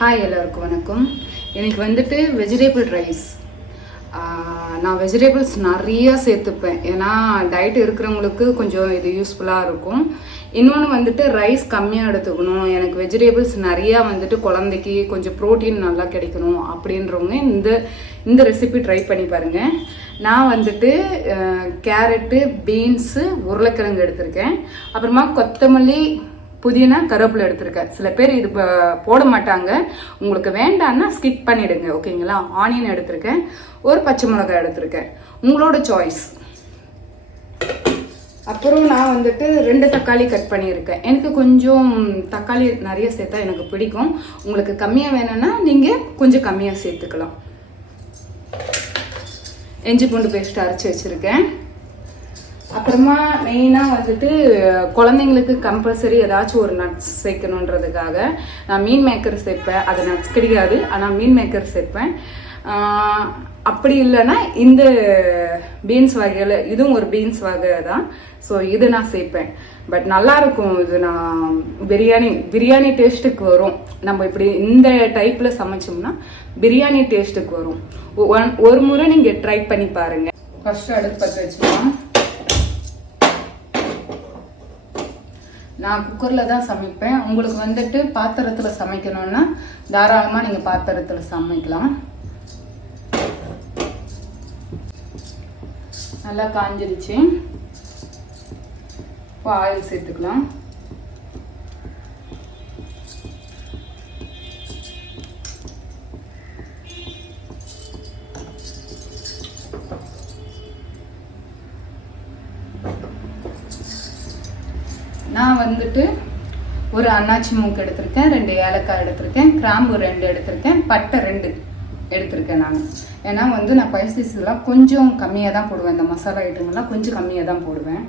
Hi எல்லாருக்கும் வணக்கம். எனக்கு வந்துட்டு வெஜிடேபிள் ரைஸ். நான் வெஜிடபிள்ஸ் நிறையா சேர்த்துப்பேன், ஏன்னா டயட் இருக்கிறவங்களுக்கு கொஞ்சம் இது யூஸ்ஃபுல்லாக இருக்கும். இன்னொன்று வந்துட்டு ரைஸ் கம்மியாக எடுத்துக்கணும், எனக்கு வெஜிடபிள்ஸ் நிறையா வந்துட்டு குழந்தைக்கு கொஞ்சம் ப்ரோட்டீன் நல்லா கிடைக்கணும் அப்படின்றவங்க இந்த ரெசிபி ட்ரை பண்ணி பாருங்கள். நான் வந்துட்டு கேரட்டு, பீன்ஸு, உருளைக்கிழங்கு எடுத்திருக்கேன். அப்புறமா கொத்தமல்லி, புதினா, கருவேப்பிலை எடுத்திருக்கேன். சில பேர் இது போட மாட்டாங்க, உங்களுக்கு வேண்டான்னா ஸ்கிப் பண்ணிடுங்க, ஓகேங்களா. ஆனியன் எடுத்திருக்கேன், ஒரு பச்சை மிளகாய் எடுத்திருக்கேன், உங்களோட சாய்ஸ். அப்புறம் நான் வந்துட்டு 2 தக்காளி கட் பண்ணியிருக்கேன். எனக்கு கொஞ்சம் தக்காளி நிறைய சேர்த்தா எனக்கு பிடிக்கும். உங்களுக்கு கம்மியாக வேணும்னா நீங்கள் கொஞ்சம் கம்மியாக சேர்த்துக்கலாம். இஞ்சி பூண்டு பேஸ்ட் அரைச்சி வச்சுருக்கேன். அப்புறமா மெயினாக வந்துட்டு குழந்தைங்களுக்கு கம்பல்சரி ஏதாச்சும் ஒரு நட்ஸ் சேர்க்கணுன்றதுக்காக நான் மீன் மேக்கர் சேர்ப்பேன். அது நட்ஸ் கிடையாது, ஆனால் மீன் மேக்கர் சேர்ப்பேன். அப்படி இல்லைன்னா இந்த பீன்ஸ் வகையில் இதுவும் ஒரு பீன்ஸ் வகை தான், ஸோ இது நான் சேர்ப்பேன். பட் நல்லாயிருக்கும் இது. நான் பிரியாணி டேஸ்ட்டுக்கு வரும். நம்ம இப்படி இந்த டைப்பில் சமைச்சோம்னா பிரியாணி டேஸ்ட்டுக்கு வரும். ஒரு முறை நீங்கள் ட்ரை பண்ணி பாருங்கள். ஃபஸ்ட்டு அடுப்பு பற்ற வச்சுக்கலாம். நான் குக்கரில் தான் சமைப்பேன். உங்களுக்கு வந்துட்டு பாத்திரத்தில் சமைக்கணும்னா தாராளமாக நீங்கள் பாத்திரத்தில் சமைக்கலாம். நல்லா காஞ்சிடுச்சு. இப்போ ஆயில் சேர்த்துக்கலாம். நான் வந்துட்டு ஒரு அன்னாச்சி மூக்கு எடுத்திருக்கேன், 2 ஏலக்காய் எடுத்திருக்கேன், கிராம்பு 2 எடுத்திருக்கேன், பட்டை 2 எடுத்திருக்கேன். நான் ஏன்னா வந்து நான் ஸ்பைசஸ்லாம் கொஞ்சம் கம்மியாக தான் போடுவேன். இந்த மசாலா ஐட்டங்கள்லாம் கொஞ்சம் கம்மியாக தான் போடுவேன்.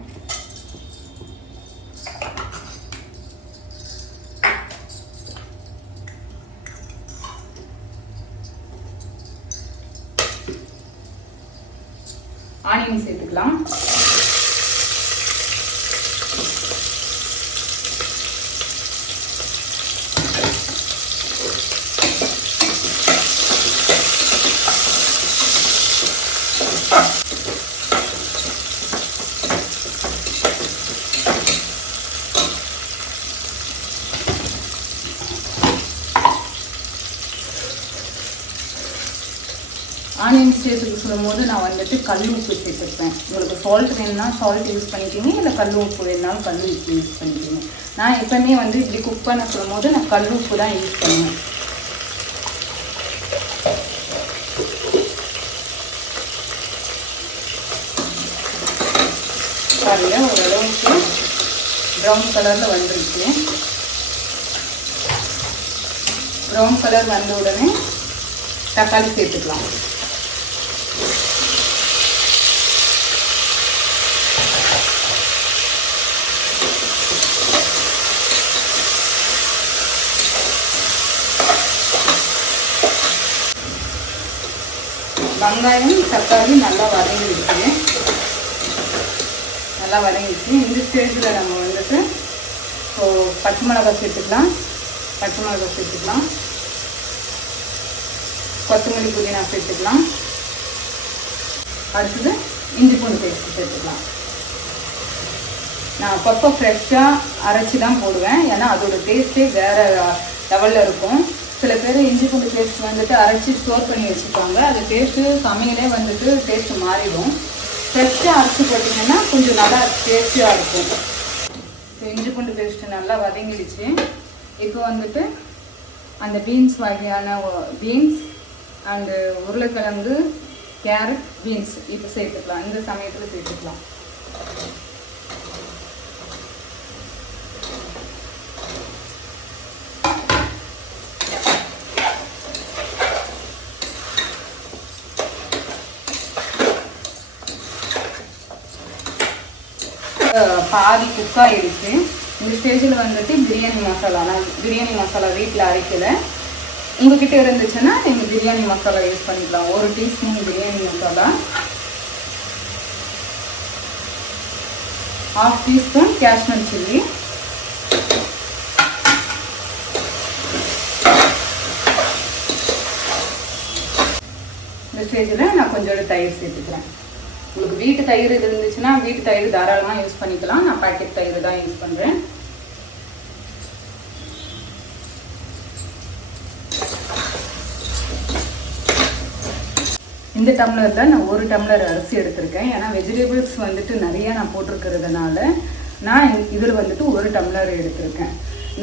ஆனியன் சேர்த்துக்கலாம். ஆனியன் சேர்த்துக்கு சொல்லும் போது நான் வந்துட்டு கல் உப்பு சேர்த்துருப்பேன். உங்களுக்கு சால்ட் வேணும்னா சால்ட் யூஸ் பண்ணிக்கிங்க, இல்லை கல் உப்பு வேணுனாலும் கல் உப்பு யூஸ் பண்ணிக்கிங்க. நான் எப்பவுமே வந்து இப்படி குக் பண்ண சொல்லும் போது நான் கல் உப்பு தான் யூஸ் பண்ணுவேன். பாருங்க, ஓரளவுக்கு ப்ரௌன் கலரில் வந்துருச்சு. ப்ரௌன் கலர் வந்த உடனே தக்காளி சேர்த்துக்கலாம். வெங்காயம், தக்காளி நல்லா வதங்கிடுச்சு. இந்த ஸ்டேஜில் நம்ம வந்துட்டு பச்சை மிளகாய் சேர்த்துக்கலாம். கொத்தமல்லி, புதினா சேர்த்துக்கலாம். அடுத்தது இஞ்சி பூண்டு பேஸ்ட் சேர்த்துக்கலாம். நான் அப்பப்போ ஃப்ரெஷ்ஷாக அரைச்சி தான் போடுவேன், ஏன்னா அதோட டேஸ்ட்டே வேறு லெவலில் இருக்கும். சில பேர் இஞ்சி பூண்டு பேஸ்ட் வந்துட்டு அரைச்சி ஸ்டோர் பண்ணி வச்சுப்பாங்க. அது டேஸ்ட்டு சமையலே வந்துட்டு டேஸ்ட்டு மாறிடும். ஃப்ரெஷ்ஷாக அரைச்சி போட்டிங்கன்னா கொஞ்சம் நல்லா டேஸ்டியாக இருக்கும். இப்போ இஞ்சி பூண்டு பேஸ்ட்டு நல்லா வதங்கிடுச்சு. இப்போ வந்துட்டு அந்த பீன்ஸ் வகையான பீன்ஸ் அண்டு உருளைக்கிழங்கு, கேரட், பீன்ஸ் இப்போ சேர்த்துக்கலாம். இந்த சமயத்தில் சேர்த்துக்கலாம். பாதி குக் ஆகிடுச்சு. இந்த ஸ்டேஜில் வந்துட்டு பிரியாணி மசாலா, நான் பிரியாணி மசாலா வீட்டில் அரைக்கலை. உங்ககிட்ட இருந்துச்சுன்னா நீங்கள் பிரியாணி மசாலா யூஸ் பண்ணிக்கலாம். 1 teaspoon biryani masala, 1/2 teaspoon Kashmir chilli, இந்த ஸ்டேஜில் நான் கொஞ்சோண்டு தயிர் சேர்த்துக்கிறேன். உங்களுக்கு வீட்டு தயிர் இது இருந்துச்சுன்னா வீட்டு தயிர் தாராளமாக யூஸ் பண்ணிக்கலாம். நான் பாக்கெட் தயிர் தான் யூஸ் பண்ணுறேன். இந்த டம்ளரில் நான் 1 டம்ளர் அரிசி எடுத்திருக்கேன். ஏன்னா வெஜிடபிள்ஸ் வந்துட்டு நிறைய நான் போட்டிருக்கிறதுனால நான் இதில் வந்துட்டு 1 டம்ளர் எடுத்திருக்கேன்.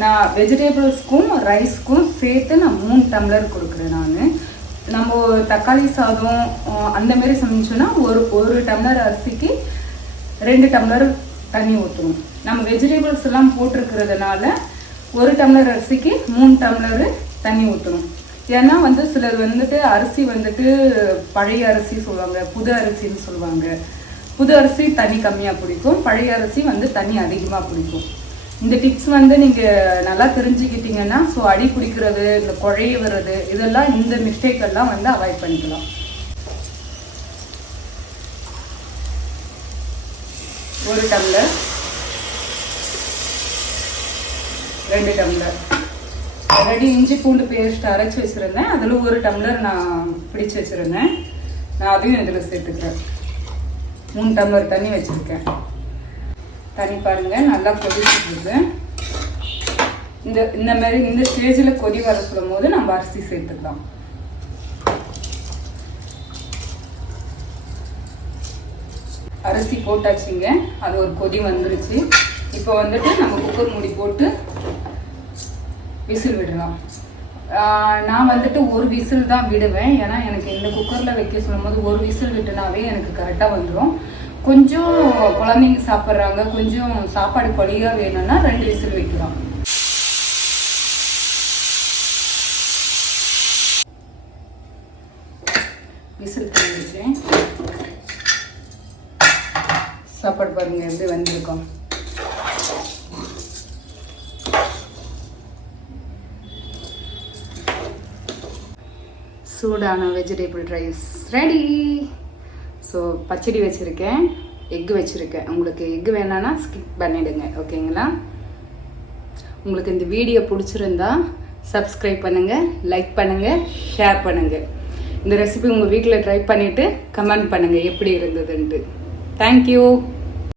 நான் வெஜிடபிள்ஸ்க்கும் ரைஸ்க்கும் சேர்த்து நான் 3 டம்ளர் கொடுக்குறேன். நம்ம தக்காளி சாதம் அந்தமாரி சமைச்சோன்னா ஒரு டம்ளர் அரிசிக்கு 2 டம்ளர் தண்ணி ஊற்றணும். நம்ம வெஜிடபிள்ஸ் எல்லாம் போட்டிருக்கிறதுனால 1 டம்ளர் அரிசிக்கு 3 டம்ளர் தண்ணி ஊற்றணும். ஏன்னா சிலர் வந்துட்டு அரிசி வந்துட்டு பழைய அரிசி சொல்லுவாங்க, புது அரிசின்னு சொல்லுவாங்க. புது அரிசி தண்ணி கம்மியாக பிடிக்கும், பழைய அரிசி தண்ணி அதிகமாக பிடிக்கும். இந்த டிப்ஸ் நீங்கள் நல்லா தெரிஞ்சுக்கிட்டீங்கன்னா ஸோ அடி பிடிக்கிறது, இந்த குழைய வர்றது, இதெல்லாம் இந்த மிஸ்டேக் எல்லாம் அவாய்ட் பண்ணிக்கலாம். ஒரு டம்ளர் 2 டம்ளர் ஆல்ரெடி இஞ்சி பூண்டு பேஸ்ட் அரைச்சி வச்சுருந்தேன். அதில் 1 டம்ளர் நான் பிடிச்சி வச்சுருந்தேன். நான் அதையும் இதில் சேர்த்துக்கிறேன். 3 டம்ளர் தண்ணி வச்சுருக்கேன். தண்ணி பாருங்கள் நல்லா கொதிச்சுருக்கு. இந்த மாதிரி இந்த ஸ்டேஜில் கொதி வர சொல்லும் போது நம்ம அரிசி சேர்த்துக்கலாம். அரிசி போட்டாச்சுங்க. அது ஒரு கொதி வந்துருச்சு. இப்போ நம்ம குக்கர் மூடி போட்டு விசில் விடலாம். நான் ஒரு விசில் தான் விடுவேன். ஏன்னா எனக்கு இந்த குக்கரில் வைக்க சொல்லும் போது 1 விசில் விட்டுனாவே எனக்கு கரெக்டாக வந்துடும். கொஞ்சம் குழந்தைங்க சாப்பிட்றாங்க, கொஞ்சம் சாப்பாடு கொலியாக வேணும்னா 2 விசில் வைக்கலாம். விசில் பண்ணிடுச்சேன். சாப்பாடு பாருங்க எப்படி வந்திருக்கோம். சூடான வெஜிடபிள் ரைஸ் ரெடி. ஸோ பச்சடி வச்சுருக்கேன், எக்கு வச்சுருக்கேன். உங்களுக்கு எக்கு வேணான்னா ஸ்கிப் பண்ணிவிடுங்க, ஓகேங்களா? உங்களுக்கு இந்த வீடியோ பிடிச்சிருந்தா சப்ஸ்கிரைப் பண்ணுங்கள், லைக் பண்ணுங்கள், ஷேர் பண்ணுங்கள். இந்த ரெசிபி உங்கள் வீட்டில் ட்ரை பண்ணிவிட்டு கமெண்ட் பண்ணுங்கள் எப்படி இருந்ததுன்ட்டு. தேங்க்யூ.